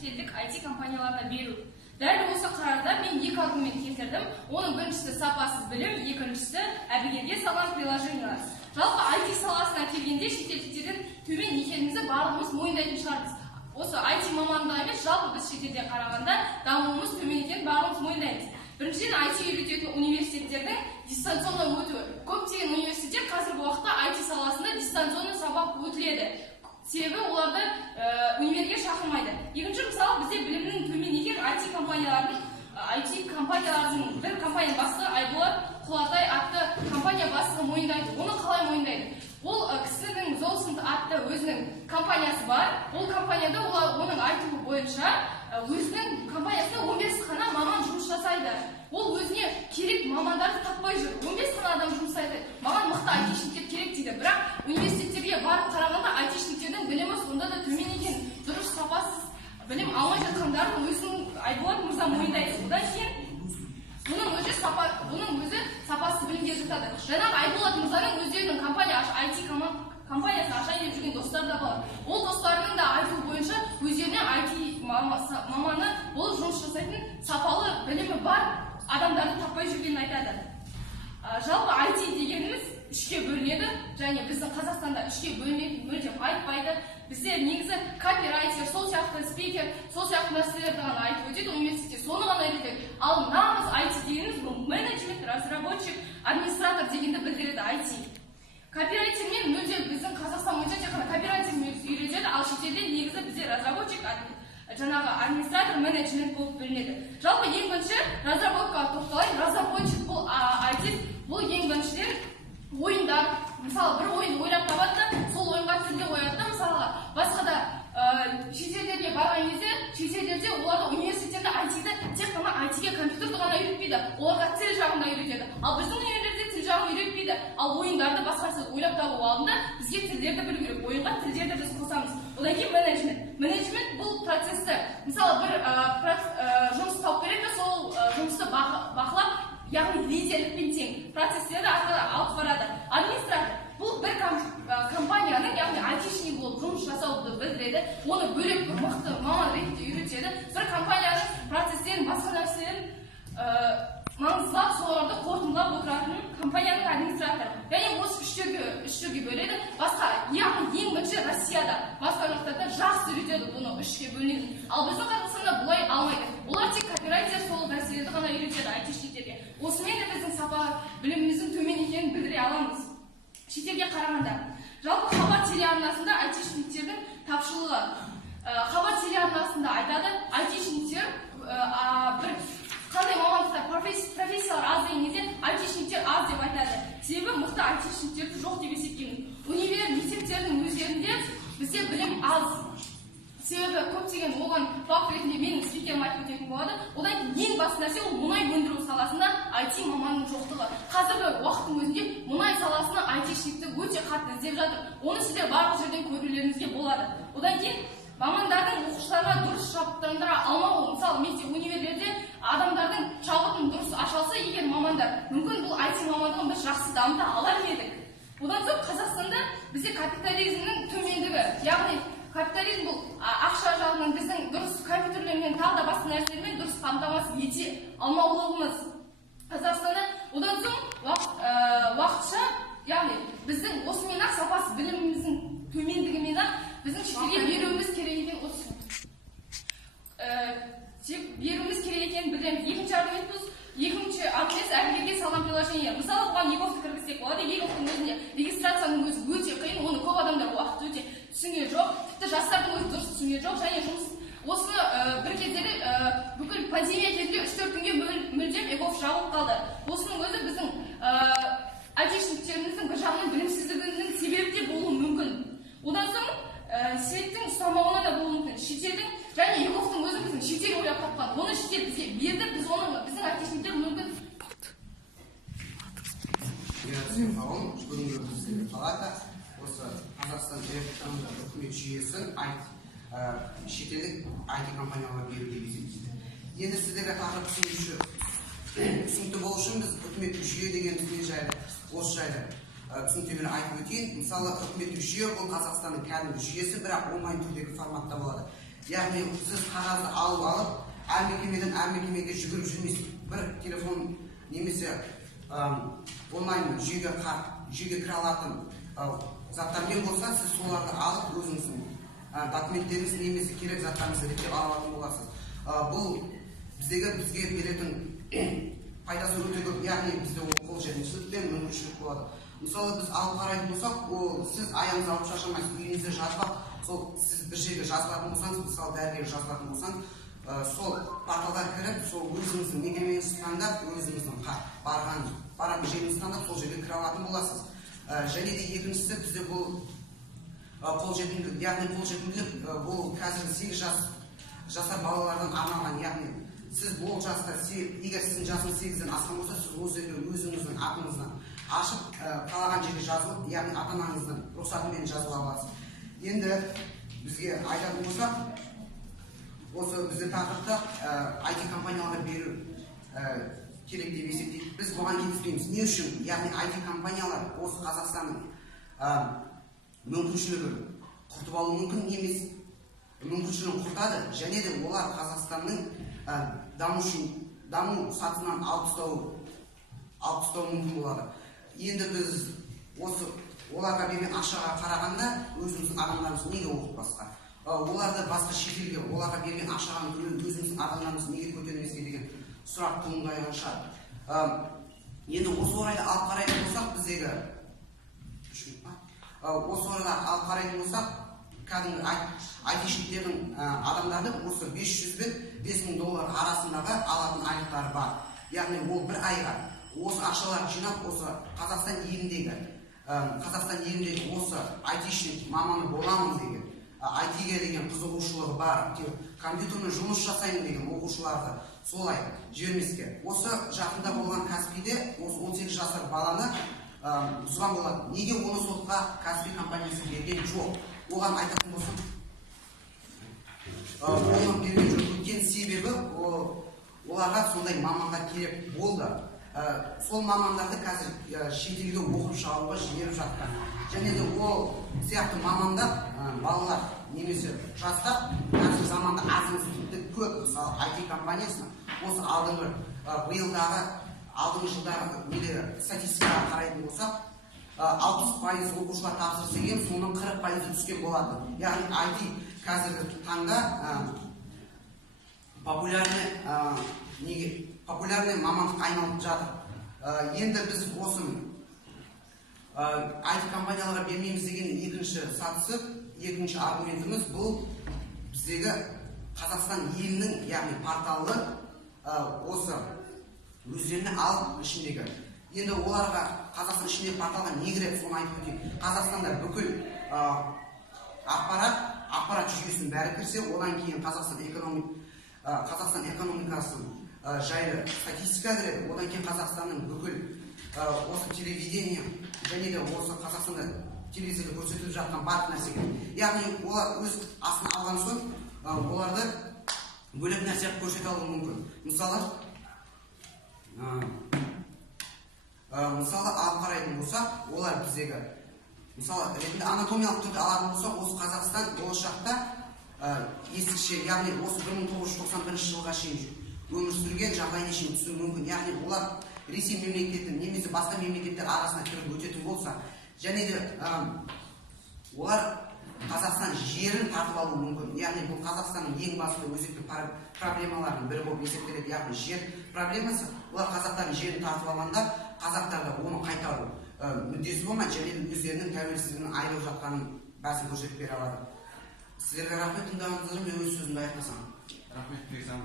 шетелдік IT компанияларына беру. Дәл осы қарарда мен екі аргумент келтірдім. Оның біріншісі сапасыз білім, екіншісі әбігерге салған приложениялар. Жалпы IT саласына келгенде шетелдіктердің төмен екенімізді барлығымыз мойындайтын шығармыз. Осы IT мамандығы емес, жалпы біз шетелде қарағанда дамуымыз төмен екенін барлығымыз мойындаймыз. Біріншіден IT үйрететін университеттердің дистанционно өтуі. Көптеген университеттер қазіргі уақытта IT саласында дистанционно сабақ өтіледі. Себебі оларды универге шақырмайды. Екінші, мысалы, бізде білімнің төмен екен IT компаниялардың бір компания бастығы Айболат Құлатай атты компания бастығы мойындайды. Оны қалай мойындайды? Ол кісінің Золсент атты өзінің компаниясы бар. Ол компанияда оның айтуы бойынша өзінің компаниясында 15 қана маман жұмыс жасайды. Ол өзіне керек мамандарды таппай жүр. 15 қана адам жұмыс жасайды. Маған мықты айтишниктер керек дейді. Бірақ университеттерге барып қарағанда айтишниктердің білімі сонда да төмен екен. Дұрыс сапасыз білім алмай жатқандарын өзінің Айболат мырза мойындайды. Одан кейін бұның өзі сапасыз білімге жатады. Жаңағы Айболат мырзаның өздерінің компаниясын ашайын деп жүрген достары да бар. Ол достарының да айтуы бойынша өздеріне IT маманы болып жұмыс жасайтын сапалы білімі бар адамдарды таппай жүргенін айтады. Жалпы IT дегеніміз үшке бөлінеді, және біздің Қазақстанда үшке бөлінетін мүлдем айтпайды. Бізде негізі копирайтер, сол сияқты спикер, сол сияқты нәрселерді ғана айтып өтеді университетте, соны ғана үйретеді. Ал нағыз IT дегеніміз бұл менеджмент, разработчик, администратор дегенді білдіреді IT. Копирайтермен мүлдем біздің Қазақстан бойынша тек қана копирайтермен үйретеді, ал шетелде негізі бізде разработчик, жаңағы администратор, менеджмент болып бөлінеді. Жалпы ең бірінші разработкаға тоқталайын. Разработчик бұл IT, бұл ең біріншіден ойындар. Мысалы, бір ойын ойлап табады, сол ойынға тілді қояды. Мысалға, басқада шетелдерге барған кезде, шетелдерде оларды университеттерде IT-ді тек қана IT-ге компьютерді ғана үйретпейді, оларға тіл жағында үйретеді. Ал біздің университетте тіл жағын үйретпейді. Ал ойындарды басқасы ойлап табу алдында бізге тілдерді білу керек. Ойынға тілдерді біз қосамыз. Одан кейін менеджмент. Менеджмент бұл процесті, мысалы, бір жұмыс тауып береді, сол жұмысты бақылап, яғни лидерлікпен тең процестерді алып барады. Администратор бұл бір компанияның, яғни айтишник болып жұмыс жасауды білдіреді, оны бөлек бір мықты маман ретінде үйретеді. Бір компанияның процестерін, басқа нәрселерін маңыздылап, соларды қорытындылап отыратын компанияның администраторы. Және осы үш түрге бөледі. Басқа, яғни ең бірінші Россияда, басқа жақтарда жақсы үйретеді бұны үшке бөлінеді. Ал біздің Қазақстанда бұлай алмайды. Олар тек копирайтер, сол нәрселерді ғана үйретеді айтишниктерге. Осымен де біздің сапа біліміміздің төмен екенін білдіре аламыз. Шетелге қарағанда. Жалпы Хабар телеарнасында айтишниктердің тапшылығы. Хабар телеарнасында айтады, айтишниктер бір қандай мамандықтар, профессиялар аз деген кезде айтишниктер аз деп айтады. Себебі мықты айтишниктерді жоқ деп есептеймін. Универ мектептердің өздерінде бізде білім аз. Себебі көптеген оған факт ретінде менің спикерім айтып өтетін болады. Одан ең басты нәрсе ол мұнай өндіру саласында IT маманның жоқтығы. Қазіргі уақыттың өзінде мұнай саласына айтишникті өте қатты іздеп жатыр. Оны сіздер барлық жерден көрулеріңізге болады. Одан кейін мамандардың оқушыларға дұрыс жабдықтандыра алмауы. Мысалы, мектеп универлерде адамдардың шабытын дұрыс ашалса егер мамандар, мүмкін бұл IT мамандығын біз жақсы дамыта алар едік. Одан соң Қазақстанда бізде капитализмнің төмендігі, яғни капитализм бұл ақша жағынан біздің дұрыс компьютерлермен, тағы да басқа нәрселермен дұрыс қамтамасыз ете алмаулығымыз Қазақстанда. Одан соң уақытша, яғни біздің осымен-ақ сапасы біліміміздің төмендігімен-ақ біздің шетелге беруіміз керек екен беруіміз керек екенін білеміз. Екінші аргумент әбігерге салған приложение. Мысалы, бұған ЕГОВты кіргізсек болады. ЕГОВтың өзінде регистрацияның өзі өте қиын, оны көп адамдар уақыт өте түсінген жоқ, тіпті жастардың өзі дұрыс түсінген жоқ, және осыны бір кездері бүкіл пандемия кезінде 3-4 күнге мүлдем ЕГОВ жабылып қалды. Осының өзі біздің айтишниктеріміздің бір жағынан білімсіздігінің себебі де болуы мүмкін. Одан соң сеттің ұстамауына да болуы мүмкін. Шетелдің және ЕГОВтың өзі біздің шетел ойлап тапқан. Оны шетел бізге берді, біздің айтишниктер мүмкін. Бүгінгі біздің палата осы Қазақстан үкімет жүйесін шетелдік IT компанияларға беру деп есептейді. Енді сіздерге тақырып түсінікті болу үшін біз үкіметтік жүйе деген осы жайлы түсініктемені айтып өтейін. Мысалы, үкіметтік жүйе бұл Қазақстанның кәдімгі жүйесі, бірақ онлайн түрдегі форматта болады. яғни сіз қағазды алып әр мекемеден әр мекемеге жүгіріп жүрмейсіз. Бір телефон немесе онлайн жүйеге кіре алатын заттармен болса, сіз соларды алып өзіңіздің документтеріңіз немесе керек заттарыңызды реттеп ала алатын боласыз. Бұл бізге беретін пайдасы өте көп, яғни бізде қолжетімділік пен мүмкіншілік болады. Мысалы, біз алып қарайтын болсақ, сіз аяғыңызды алып шаршамайсыз, үйіңізде жазбақ, сол сіз бір жерге жазылатын болсаңыз, мысалы дәрігерге жазылатын болсаңыз, сол порталға кіріп, сол өзіңіздің мекемеңізді таңдап, өзіңіздің барған жеріңізді таңдап, сол жерге кіре алатын боласыз. Және де екіншісі бізде бұл қолжетімділік, яғни қолжетімділік бұл қазіргі 8 жасар балалардан арналған, яғни сіз бұл жаста, егер сіздің жасыңыз 8-ден асқан болса, сіз өзіңіздің атыңыздан ашып, қалаған жерге жазылып, яғни ата-анаңыздың рұқсатымен жазыла аласыз. Енді бізге айтатын болсақ, осы біздің тақырыпта IT компанияларға беру керек деп есептейді. Біз бұған келіспейміз. Не үшін? Яғни IT компаниялар осы Қазақстанның мүмкіншілігін құртып алу мүмкін емес, мүмкіншілігін құртады, және де олар Қазақстанның даму сатысынан алып тастауы мүмкін болады. Енді біз осы оларға берген ақшаға қарағанда өзіміздің адамдарымыз неге оқытпасқа? Оларды басқа шетелге оларға берген ақшаға өзіміздің адамдарымыз неге көтермеске деген сұрақ туындаған шығар. Енді осы орайда алып қарайтын болсақ, біздегі кәдімгі айтишниктердің адамдарды осы 500 бен 5000 доллар арасындағы алатын айлықтары бар. Яғни ол бір айға осы ақшалар жинап, осы Қазақстан еліндегі осы айтишник маманы боламын деген, айтиге деген қызығушылығы бар, компьютермен жұмыс жасаймын деген оқушыларды солай жібермеске. Осы жақында болған Каспийде осы 18 жасар баланы бұзған болады. Неге оны сотқа Каспий компаниясы берген жоқ? Оған айтатын болсам, оның берген жоқ. Өткен себебі оларға сондай мамандар керек болды. Сол мамандарды қазір шетелге оқып шығаруға жіберіп жатқан. Және де ол сияқты мамандар, балалар немесе жастар қазір заманда аз көп. Мысалы, IT компаниясына осы алдыңғы жылдағы статистикаға қарайтын болсақ, 60% оқушылар тапсырыс деген, соның 40% түскен болады. Яғни IT қазіргі таңда популярный мамандық айналып жатыр. Енді біз осы IT компанияларға бермейміз деген екінші сатысы, екінші аргументіміз бұл біздегі Қазақстан елінің, яғни порталы осы өздеріне алып ішіндегі. Енді оларға Қазақстан ішіндегі порталға не керек, соны айтып өтейік. Қазақстанда бүкіл ақпарат жүйесінің бәрі кірсе, одан кейін Қазақстан экономикасының жайлы статистика кіреді, одан кейін Қазақстанның бүкіл осы телевидение және де осы Қазақстанда телевизорда көрсетіліп жатқан барлық нәрсеге. Яғни олар өз астына алған соң, оларды бөлек нәрсе көрсете алуы мүмкін. Мысалы алып қарайтын болсақ, олар біздегі ретінде анатомиялық түрде алатын болсақ, осы Қазақстан болашақта ескіше, яғни осы 1991 жылға шейін өмір сүрген жағдайына шейін түсуі мүмкін. Яғни олар Ресей мемлекеті немесе басқа мемлекеттер арасына кіріп өтетін болса, және де олар Қазақстан жерін тартып алуы мүмкін. Яғни бұл Қазақстанның ең басты өзекті проблемалардың бірі болып есептеледі. Яғни жер проблемасы, олар қазақтардың жерін тартып алғанда, қазақтарда оны қайтару мүддесі болмайды, және де өздерінің тәуелсіздігінің айырылып жатқанын бәсін көрсетіп бере алады. Сіздерге рахмет, тыңдағаныңыз үшін мен өз сөзімді аяқтасам. Рахмет, Бекзам.